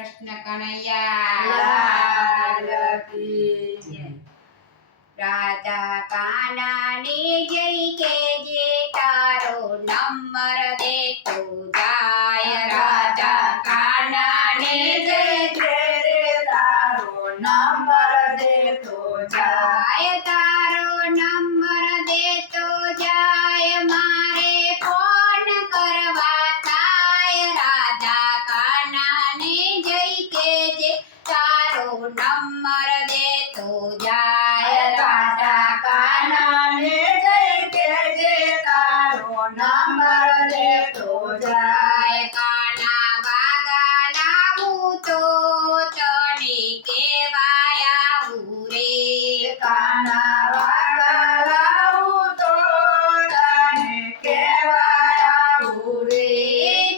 કૃષ્ણ કનૈયા લાલ કી જય। રાધા કાનાની જય કેજે તારો નંબર દેતો જાય। રાધા કાનાની જય કેજે તારો નંબર દેતો જાય। તારો નંબર દેતો જાય મારે ફોન કરવા થાય। રાધા કાનાની જય કેજે તારો નંબર દેતો જાય। રાધા કાનાને જય કેજે તારો નંબર દેતો જાય। કાના વાગા લાવું તો તને કેવાય આવું રે। કાના વાગા લાવું તો તને કેવાય આવું રે।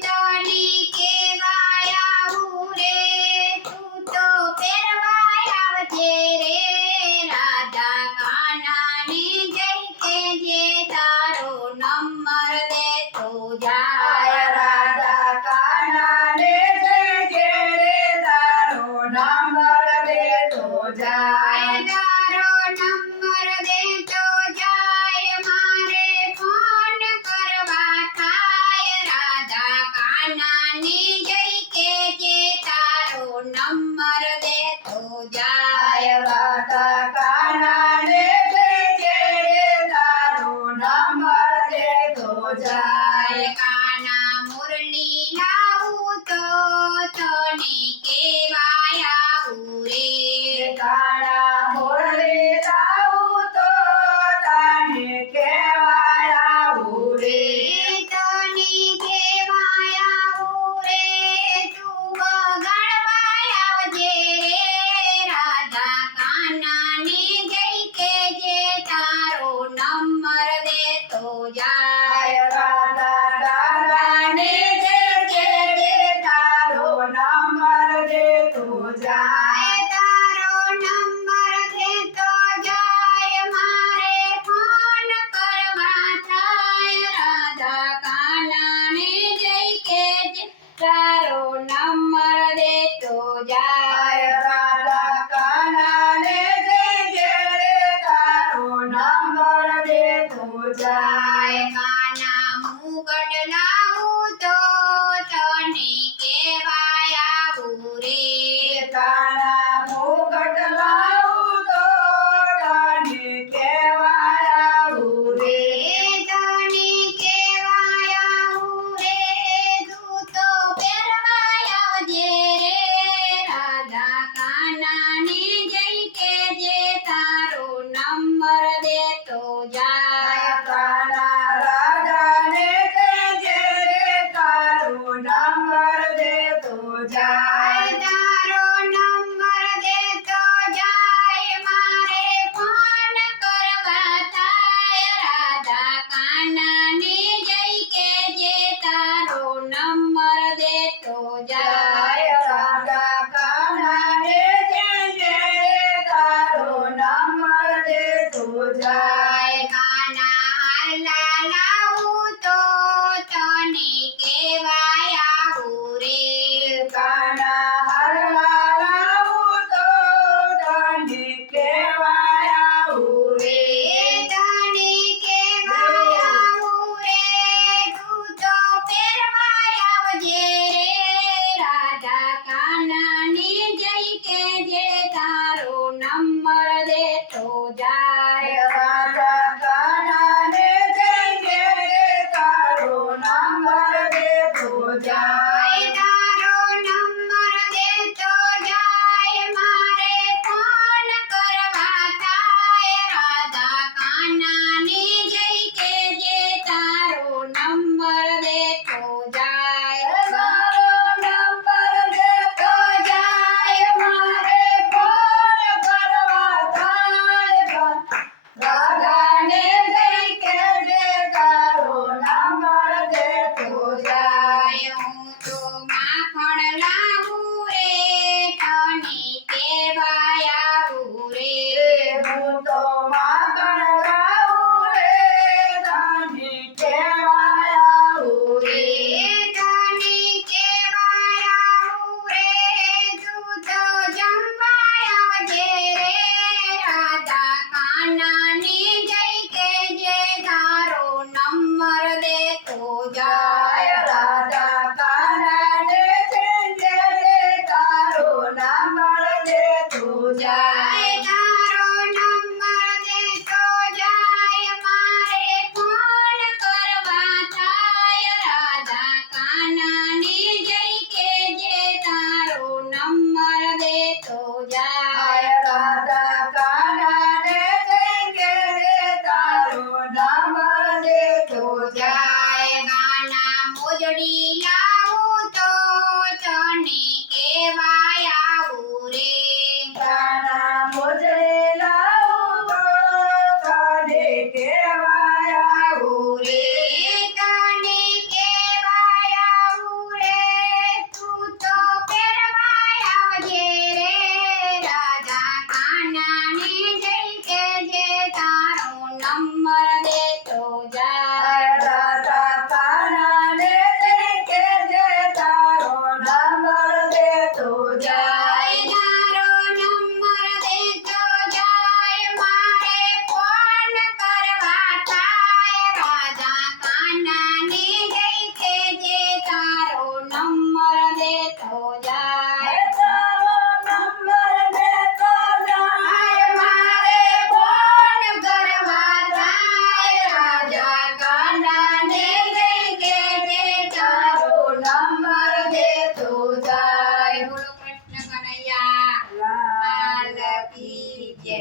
તને કેવાય આવું રે તું તો પહેરવાય આવજે રે। રાધા કાનાની જય કેજે તારો નંબર દેતો જાય। રાધા કાનાને જય કેજે તારો નંબર દેતો જાય। તારો નંબર દેતો જાય મારે ફોન કરવા થાય। રાધા કાનાની જય કેજે તારો નંબર દેતો જાય। રાધા કાનાને જય કેજે તારો નંબર દેતો જાય। કાના મુરલી લાવું તો તને કેવાય આવું રે। કાના મુરલી લાવું તો તને કેવાય આવું રે। તને કેવાય આવું રે તું વગાડવાય આવજે રે। રાધા કાનાની જય કેજે તારો નંબર દેતો જાય। રાધા કાનાને જય કેજે તારો નંબર દેતો જાય। તારો નંબર દેતો જાય મારે ફોન કરવા થાય। રાધા કાનાને જય કેજે તારો નંબર દેતો જાય। રાધા કાનાને જય કેજે તારો નંબર દેતો જાય। કાના મુગટ લાવું તો તને કેવાય આવું રે। કાના મુગટ લાવું તો તને કેવાય આવું રે। તને કેવાય આવું રે તું તો પહેરવાય આવજે રે। રાધા કાનાની જય કેજે તારો નંબર દેતો જાય। કાના રાધાને જય કેજે તારો નંબર દેતો જાય। તારો નંબર દેતો જાય મારે ફોન કરવા થાય। રાધા કાનાની જય કેજે તારો નંબર દેતો જાય। રાધા કાનાને જય કેજે તારો નંબર દેતો જાય। કાના હારલા લાવું તો તને કેવાય આવું રે। કાના હારલા લાવું તો તને કેવાય આવું રે। તને કેવાય આવું રે તું તો પહેરવાય આવજે રે। રાધા કાનાની જય કેજે તારો નંબર દેતો જાય। રાધા કાનાને જય કેજે વડીલા